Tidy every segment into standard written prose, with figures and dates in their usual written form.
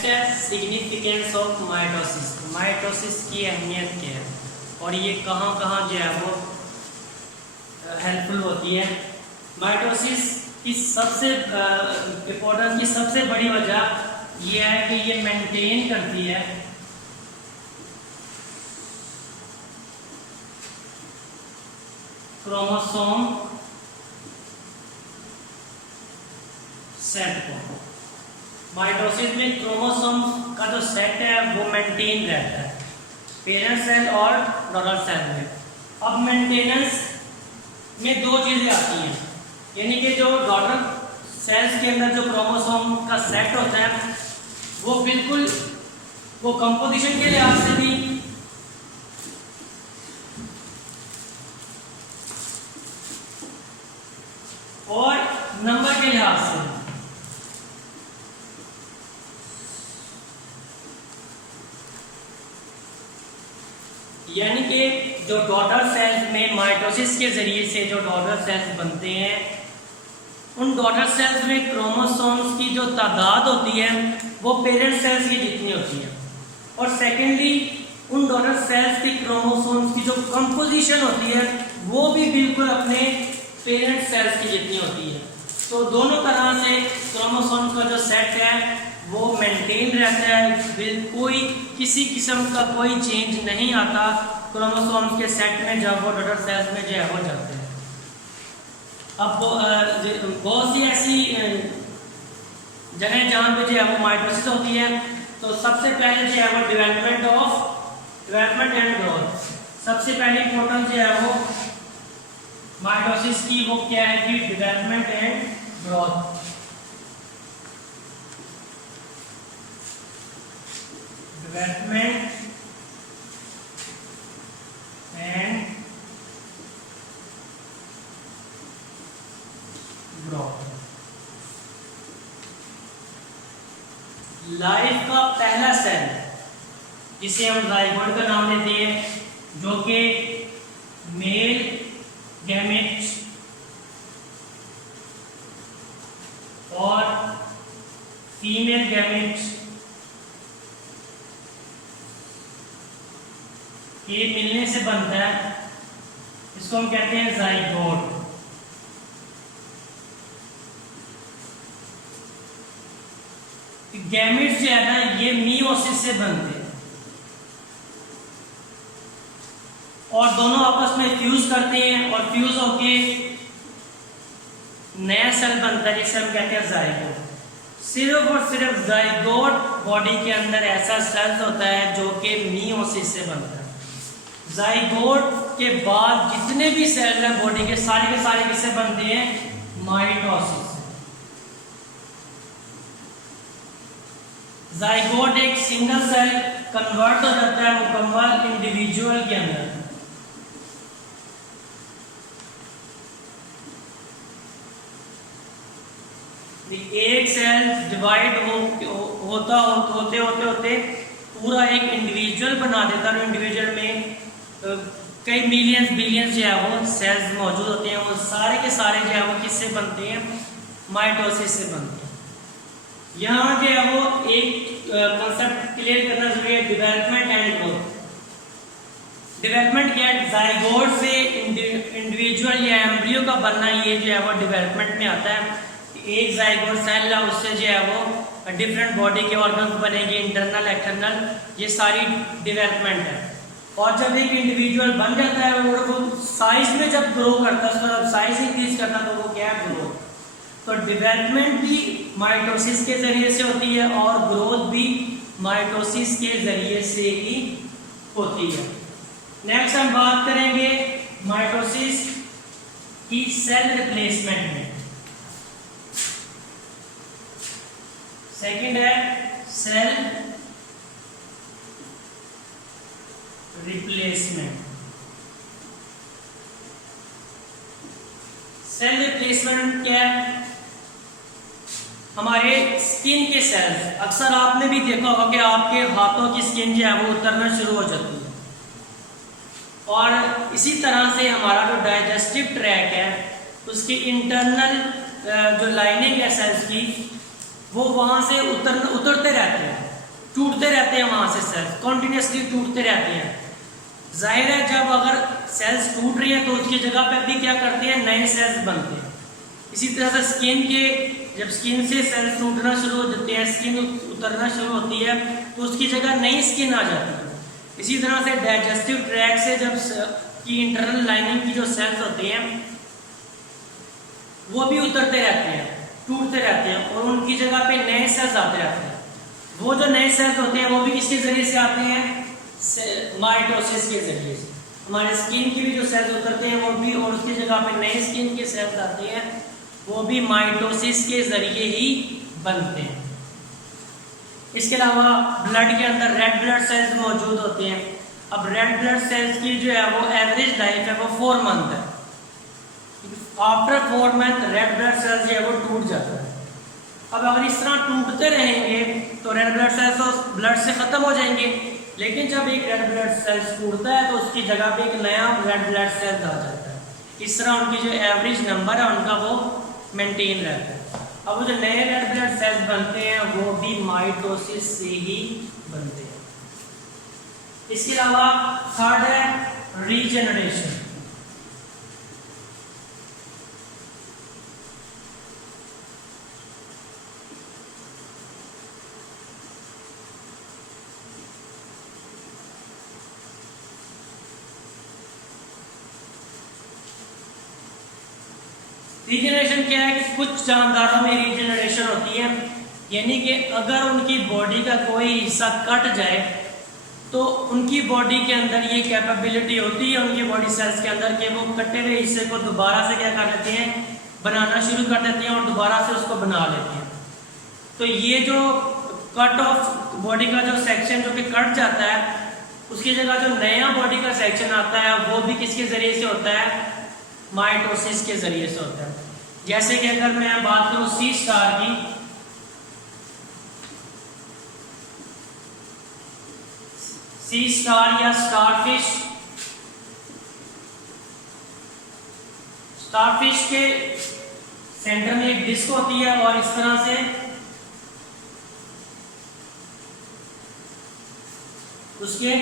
Next है significance of mitosis. Mitosis की अहमियत क्या है और ये कहाँ कहाँ जो है वो हेल्पफुल होती है। माइटोसिस की सबसे इम्पोर्टेंस की सबसे बड़ी वजह ये है कि ये मेंटेन करती है क्रोमोसोम सेट को। माइटोसिस में क्रोमोसोम का जो सेट है वो मेंटेन रहता है पेरेंट सेल और डॉटर सेल में। अब मेंटेनेंस में दो चीजें आती हैं, यानी कि जो डॉटर सेल्स के अंदर जो क्रोमोसोम का सेट होता है वो बिल्कुल वो कंपोजिशन के लिहाज से भी और नंबर के लिहाज से यानी कि जो डॉटर सेल्स में माइटोसिस के जरिए से जो डॉटर सेल्स बनते हैं उन डॉटर सेल्स में क्रोमोसोम्स की जो तादाद होती है वो पेरेंट सेल्स की जितनी होती है, और सेकेंडली उन डॉटर सेल्स की क्रोमोसोम्स की जो कंपोजिशन होती है वो भी बिल्कुल अपने पेरेंट सेल्स की जितनी होती है। तो दोनों तरह से क्रोमोसोम्स का जो सेट है वो मेंटेन रहता है, कोई किसी किस्म का कोई चेंज नहीं आता क्रोमोसोम्स के सेट में जब वो डॉटर सेल्स में जो है हो जाते हैं। अब बहुत सी ऐसी जगह जहाँ पे जो है वो माइटोसिस होती है, तो सबसे पहले जो है वो डेवलपमेंट एंड ग्रोथ। सबसे पहले इम्पोर्टेंस जो है वो माइटोसिस की वो क्या है कि development and growth. Development and growth. Life का पहला सेल जिसे हम जाइगोट का नाम देते हैं, जो कि मेल गैमेट और फीमेल गैमेट के मिलने से बनता है, इसको हम कहते हैं जाइगोट। गैमेट्स जो है ना ये मियोसिस से बनते हैं और दोनों आपस में फ्यूज करते हैं और फ्यूज होके नया सेल बनता है जिसे हम कहते हैं जाइगोट। सिर्फ और सिर्फ जाइगोट बॉडी के अंदर ऐसा सेल होता है जो कि मियोसिस से बनता है। जाइगोट के बाद जितने भी सेल हैं बॉडी के सारे किससे बनते हैं? माइटोसिस। जाइगोट एक सिंगल सेल कन्वर्ट हो जाता है मुकम्मल इंडिविजुअल के अंदर। एक सेल डिवाइड होते पूरा एक इंडिविजुअल बना देता है और इंडिविजुअल में कई मिलियंस बिलियंस जो है वो सेल्स मौजूद होते हैं। वो सारे के सारे जो है वो किससे बनते हैं? माइटोसिस से बनते हैं। यहाँ जो है वो एक कंसेप्ट क्लियर करना जरूरी है, डेवलपमेंट एंड ग्रोथ। डेवलपमेंट क्या है? जाइगोट से इंडिविजुअल या एम्ब्रियो का बनना, ये जो है वो डेवलपमेंट में आता है। एक जाइगोट सेल है उससे जो है वो डिफरेंट बॉडी के ऑर्गन्स बनेंगे, इंटरनल एक्सटर्नल, ये सारी डेवलपमेंट है। और जब एक इंडिविजुअल बन जाता है वो साइज में जब ग्रो करता है, उसका साइज इंक्रीज करता है तो वो क्या है? ग्रोथ। तो डेवलपमेंट भी माइटोसिस के जरिए से होती है और ग्रोथ भी माइटोसिस के जरिए से ही होती है। नेक्स्ट हम बात करेंगे माइटोसिस की सेल रिप्लेसमेंट में। सेकंड है सेल रिप्लेसमेंट। सेल रिप्लेसमेंट क्या है? हमारे स्किन के सेल्स, अक्सर आपने भी देखा होगा कि आपके हाथों की स्किन जो है वो उतरना शुरू हो जाती है, और इसी तरह से हमारा जो डाइजेस्टिव ट्रैक है उसकी इंटरनल जो लाइनिंग है सेल्स की वो वहां से उतरते रहते हैं। रहते हैं वहां से सेल्स कॉन्टिन्यूसली टूटते रहते हैं। जाहिर है जब अगर सेल्स टूट रही है तो उसकी जगह पे भी क्या करते हैं, नए सेल्स बनते हैं। इसी तरह से स्किन के जब स्किन से सेल्स टूटना शुरू हो जाते हैं, स्किन उतरना शुरू होती है तो उसकी जगह नई स्किन आ जाती है। इसी तरह से डाइजेस्टिव ट्रैक्ट से जब की इंटरनल लाइनिंग की जो सेल्स होते हैं वो भी उतरते रहते हैं, टूटते रहते हैं और उनकी जगह पे नए सेल्स आते रहते हैं। वो जो नए सेल्स होते हैं वो भी किसके जरिए से आते हैं, माइटोसिस के जरिए से। हमारे स्किन की भी जो सेल्स उतरते हैं वो भी, और उसकी जगह पे नए स्किन के सेल्स आते हैं, वो भी माइटोसिस के जरिए ही बनते हैं। इसके अलावा ब्लड के अंदर रेड ब्लड सेल्स मौजूद होते हैं। अब रेड ब्लड सेल्स की जो है वो एवरेज लाइफ है वो 4 मंथ है। After 4 month red blood cells जो है वो टूट जाता है। अब अगर इस तरह टूटते रहेंगे तो रेड ब्लड सेल्स तो ब्लड से खत्म हो जाएंगे, लेकिन जब एक रेड ब्लड सेल्स टूटता है तो उसकी जगह पे एक नया रेड ब्लड सेल्स आ जाता है। इस तरह उनकी जो एवरेज नंबर है उनका वो मेंटेन रहता है। अब वो जो नए रेड ब्लड सेल्स बनते हैं वो भी माइटोसिस से ही बनते हैं। इसके अलावा थर्ड है रीजेनरेशन। रीजनरेशन क्या है कि कुछ जानदारों में रीजनरेशन होती है, यानी कि अगर उनकी बॉडी का कोई हिस्सा कट जाए तो उनकी बॉडी के अंदर ये कैपेबिलिटी होती है उनकी बॉडी सेल्स के अंदर कि वो कटे हुए हिस्से को दोबारा से क्या कर लेते हैं, बनाना शुरू कर देते हैं और दोबारा से उसको बना लेते हैं। तो ये जो कट ऑफ बॉडी का जो सेक्शन जो कि कट जाता है उसकी जगह जो नया बॉडी का सेक्शन आता है वो भी किसके जरिए से होता है, माइटोसिस के जरिए से होता है। जैसे कि अगर मैं बात करूं सी स्टार की, सी स्टार या स्टारफिश, स्टारफिश के सेंटर में एक डिस्क होती है और इस तरह से उसके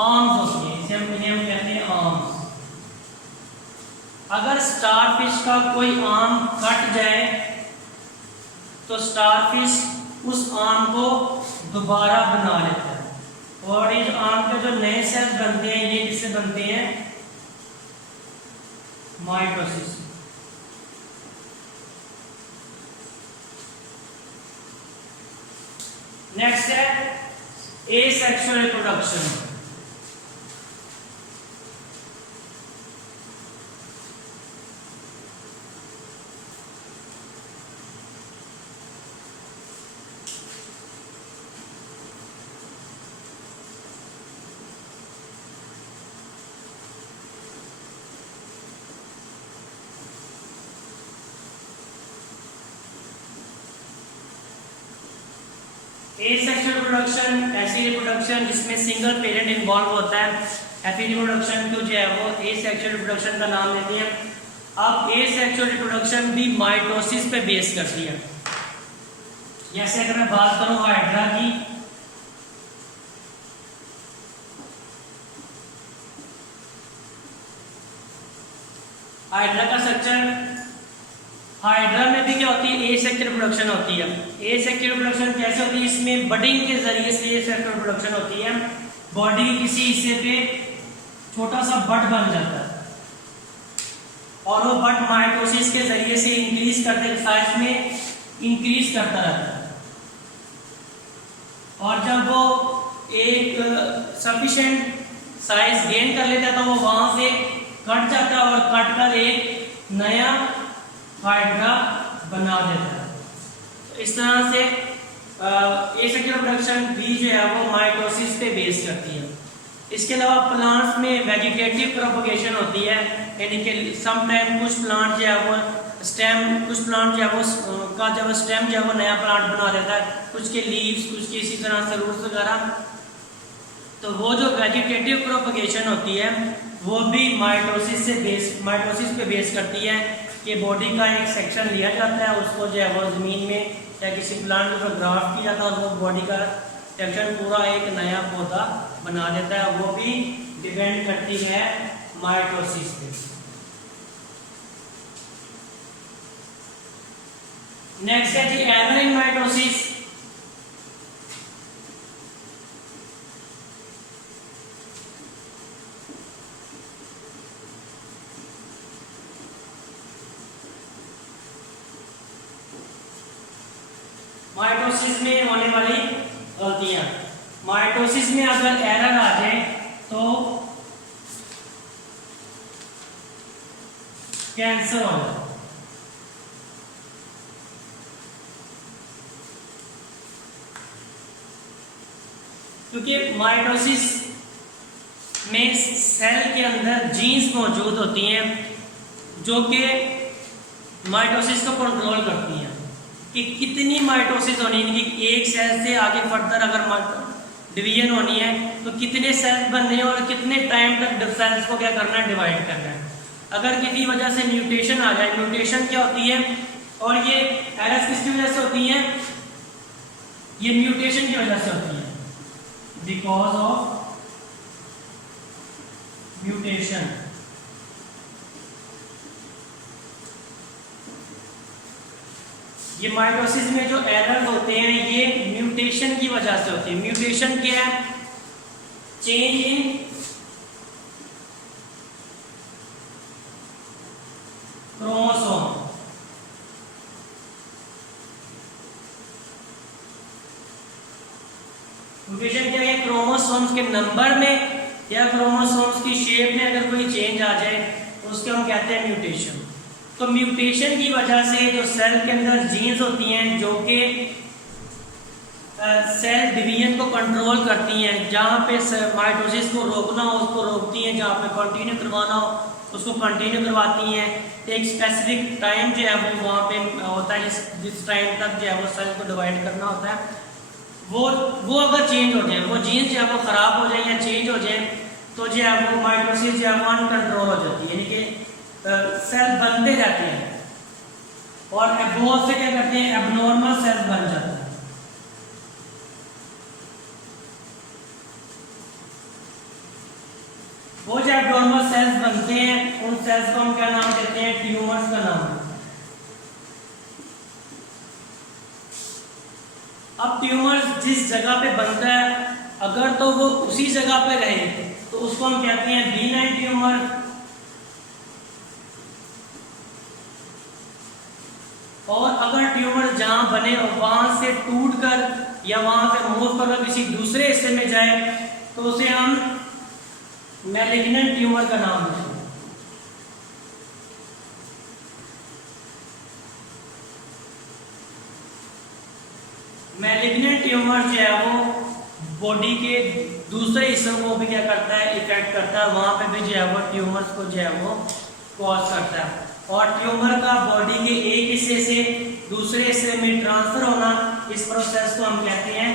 आर्म्स होती है, इसे हम कहते हैं आर्म्स। अगर स्टारफिश का कोई आर्म कट जाए तो स्टारफिश उस आर्म को दोबारा बना लेता है और इस आर्म के जो नए सेल्स बनते हैं ये किससे बनते हैं, माइटोसिस। नेक्स्ट है एसेक्सुअल रिप्रोडक्शन। एसेक्सुअल रिप्रोडक्शन ऐसी रिप्रोडक्शन जिसमें सिंगल पेरेंट इन्वॉल्व होता है। हैप्पी रिप्रोडक्शन को जो है वो एसेक्सुअल रिप्रोडक्शन का नाम लेते हैं। अब एसेक्सुअल रिप्रोडक्शन भी माइटोसिस पे बेस करती है। जैसे अगर मैं बात करूं हाइड्रा की, हाइड्रा का स्ट्रक्चर, हाइड्रा में भी क्या होती है, एसेक्सुअल रिप्रोडक्शन होती है। एसेक्सुअल रिप्रोडक्शन कैसे होती है, इसमें बडिंग के जरिए से एसेक्सुअल रिप्रोडक्शन होती है। बॉडी के किसी हिस्से पे छोटा सा बड बन जाता है और वो बड माइटोसिस के जरिए से इंक्रीज करते साइज में इंक्रीज करता रहता है और जब वो एक सफिशिएंट साइज गेन कर लेता है तो वो वहां से कट जाता है और कट कर एक नया हाइड्रा बना देता है। तो इस तरह से एसेक्सुअल रिप्रोडक्शन भी जो है वो माइटोसिस पे बेस करती है। इसके अलावा प्लांट्स में वेजिटेटिव प्रोपगेशन होती है, यानी कि सम टाइम कुछ प्लांट जो है वो स्टेम, कुछ प्लांट जो है वो का जब स्टेम जो है वो नया प्लांट बना देता है, कुछ के लीव्स, कुछ के इसी तरह से रूट्स वगैरह। तो वो जो वेजिटेटिव प्रोपगेशन होती है वो भी माइटोसिस पे बेस करती है कि बॉडी का एक सेक्शन लिया जाता है, उसको जो है वो ज़मीन में या किसी प्लांट पर ग्राफ्ट किया जाता है और वो बॉडी का स्ट्रक्चर पूरा एक नया पौधा बना देता है, वो भी डिपेंड करती है माइटोसिस पे। नेक्स्ट है जी एरर इन माइटोसिस। माइटोसिस में होने वाली गलतियां, माइटोसिस में अगर एरर आ जाए तो कैंसर हो जाए। क्योंकि माइटोसिस में सेल के अंदर जीन्स मौजूद होती हैं जो कि माइटोसिस को कंट्रोल करती हैं कि कितनी माइटोसिस होनी है, कि एक सेल से आगे फर्दर अगर डिवीजन होनी है तो कितने सेल्स बनने हैं और कितने टाइम तक सेल्स को क्या करना है, डिवाइड करना है। अगर किसी वजह से म्यूटेशन आ जाए, म्यूटेशन क्या होती है और ये एरर्स किसकी वजह से होती है, ये म्यूटेशन की वजह से होती है, बिकॉज ऑफ म्यूटेशन। ये माइटोसिस में जो एरर होते हैं ये म्यूटेशन की वजह से होती है। म्यूटेशन क्या है, चेंज इन क्रोमोसोम। म्यूटेशन क्या है, क्रोमोसोम्स के नंबर में या क्रोमोसोम्स की शेप में अगर कोई चेंज आ जाए तो उसको हम कहते हैं म्यूटेशन। तो म्यूटेशन की वजह से जो सेल के अंदर जीन्स होती हैं जो कि सेल डिवीजन को कंट्रोल करती हैं, जहाँ पे माइटोसिस को रोकना हो उसको रोकती हैं, जहाँ पे कंटिन्यू करवाना हो उसको कंटिन्यू करवाती हैं। एक स्पेसिफिक टाइम जो है वो वहाँ पे होता है, जिस टाइम तक जो है वो सेल को डिवाइड करना होता है, वो अगर चेंज हो जाए, वो जीन्स जो है वो ख़राब हो जाए या चेंज हो जाए तो जो है वो माइटोसिस जो है वो अनकंट्रोल हो जाती है, यानी कि सेल बनते रहते हैं और बहुत से क्या करते हैं, एबनॉर्मल सेल बन जाता है। वो जो एबनॉर्मल सेल्स बनते हैं उन सेल्स को हम क्या नाम देते हैं, ट्यूमर्स का नाम। अब ट्यूमर्स जिस जगह पे बनता है अगर तो वो उसी जगह पे रहे तो उसको हम कहते हैं बीनाइन ट्यूमर, और अगर ट्यूमर जहां बने और वहां से टूटकर या वहां से मूव कर किसी दूसरे हिस्से में जाए तो उसे हम मैलिग्नेंट ट्यूमर का नाम देते हैं। मैलिग्नेंट ट्यूमर जो है वो बॉडी के दूसरे हिस्सों को भी क्या करता है, इफेक्ट करता है, वहां पे भी जो है वो ट्यूमर्स को जो है वो कॉज करता है। और ट्यूमर का बॉडी के एक हिस्से से दूसरे हिस्से में ट्रांसफर होना, इस प्रोसेस को हम कहते हैं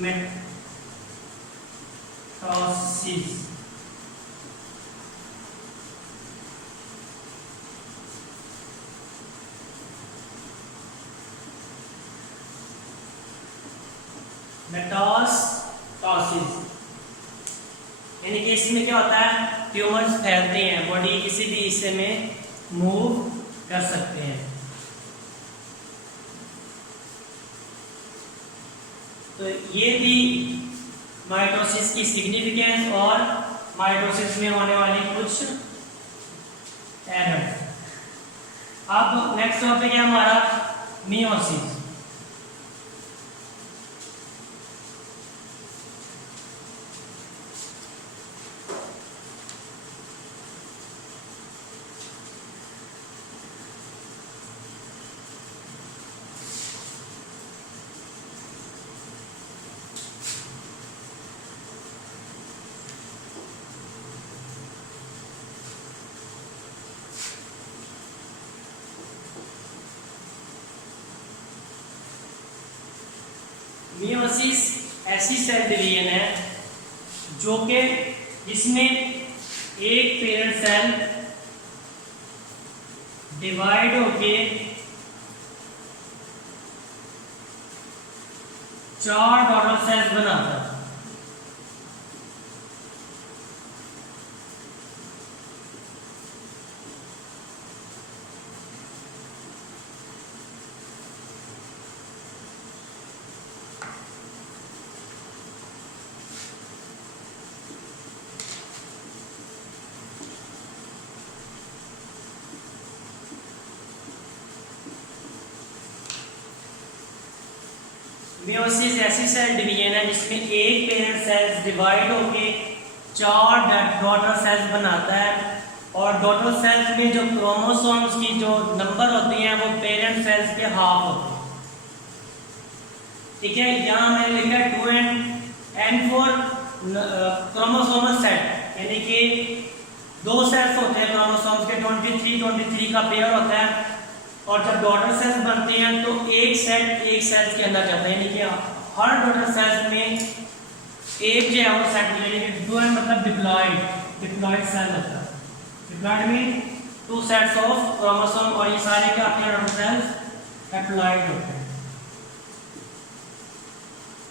मेटास्टेसिस। मेटास्टेसिस यानी कि इसमें क्या होता है, ट्यूमर्स फैलते हैं, बॉडी किसी भी हिस्से में मूव कर सकते हैं। तो ये थी माइटोसिस की सिग्निफिकेंस और माइटोसिस में होने वाली कुछ एरर। अब नेक्स्ट टॉपिक है हमारा मियोसिस। मियोसिस ऐसी सेल डिवीजन है जो कि जिसमें एक पेरेंट सेल डिवाइड होके 4 डॉटर सेल्स बनाता है। मियोसिस ऐसी सेल डिवीजन है जिसमें एक पेरेंट सेल्स डिवाइड होके 4 डॉटर सेल्स बनाता है, और डॉटर सेल्स में जो क्रोमोसोम्स की जो नंबर होती हैं वो पेरेंट सेल्स के हाफ होते हैं। ठीक है, यहाँ मैंने लिखा है 2n4 क्रोमोसोमल सेट, यानी कि 2 सेल्स होते हैं क्रोमोसोम्स के, 23 का पेयर होता है, और जब डॉटर सेल्स बनते हैं तो एक सेल्स के अंदर जाता है, यानी कि हर डॉटर सेल्स में एक जो है वो सेट, यानी कि 2 मतलब डिप्लॉइड सेल होता है। Diploid mean 2 sets of chromosome, और ये सारे क्या आते हैं डॉटर सेल्स हैप्लॉइड होते हैं।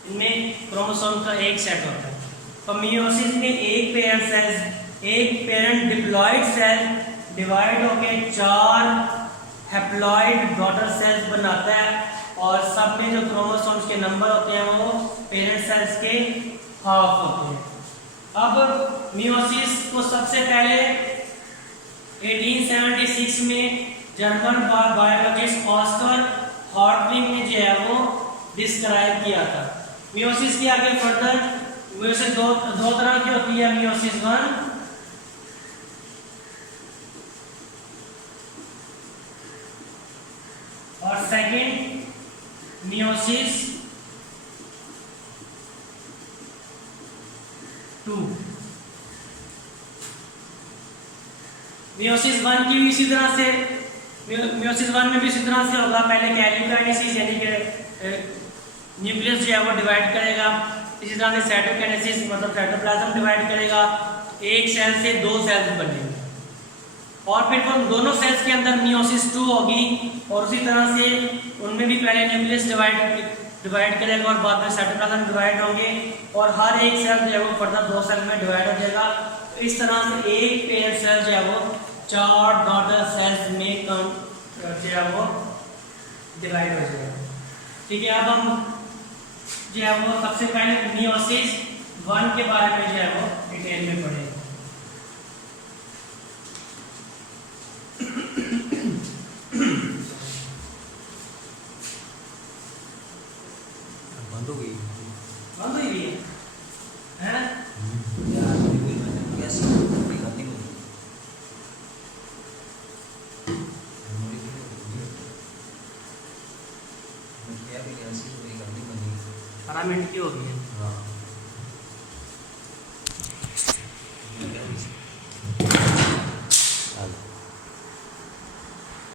इनमें क्रोमोसोम का एक सेट होता है। तो मियोसिस में एक पेरेंट डिप्लॉइड सेल डिवाइड होकर 4 हैप्लॉइड डॉटर सेल्स बनाता है, और सब में जो क्रोमोसोम्स के नंबर होते हैं वो पेरेंट सेल्स के हाफ होते हैं। अब मियोसिस को सबसे पहले 1876 में जर्मन बायोलॉजिस्ट ऑस्कर हॉर्टलिंग ने जो है वो डिस्क्राइब किया था। मियोसिस के आगे फर्दर मियोसिस दो तरह की होती है, मियोसिस 1 और सेकंड मियोसिस 2। मियोसिस 1 की भी इसी तरह से, मियोसिस 1 में भी इसी तरह से होगा। पहले कैरियोकाइनेसिस यानी कि न्यूक्लियस जो है वो डिवाइड करेगा, इसी तरह से साइटोकाइनेसिस मतलब साइटोप्लाज्म डिवाइड करेगा, एक सेल से 2 सेल्स बनेंगे, और फिर वो दोनों सेल्स के अंदर मियोसिस 2 होगी, और उसी तरह से उनमें भी पहले न्यूक्लियस डिवाइड करेगा और बाद में साइटोप्लाज्म डिवाइड होंगे, और हर एक सेल जो है वो फर्दर 2 सेल में डिवाइड हो जाएगा। तो इस तरह से एक पेयर सेल जो है वो 4 डॉटर सेल्स में जो है वो डिवाइड हो जाएगा। ठीक है, अब हम जो है वो सबसे पहले मियोसिस 1 के बारे में जो है वो डिटेल में पढ़ेंगे। बंद हो गई है ना? यार बिल्कुल मैंने कैसे दिखाती हूँ मेमोरी की मैं क्या भी ऐसी कोई गलती बनी 12 मिनट की हो गई है। हाँ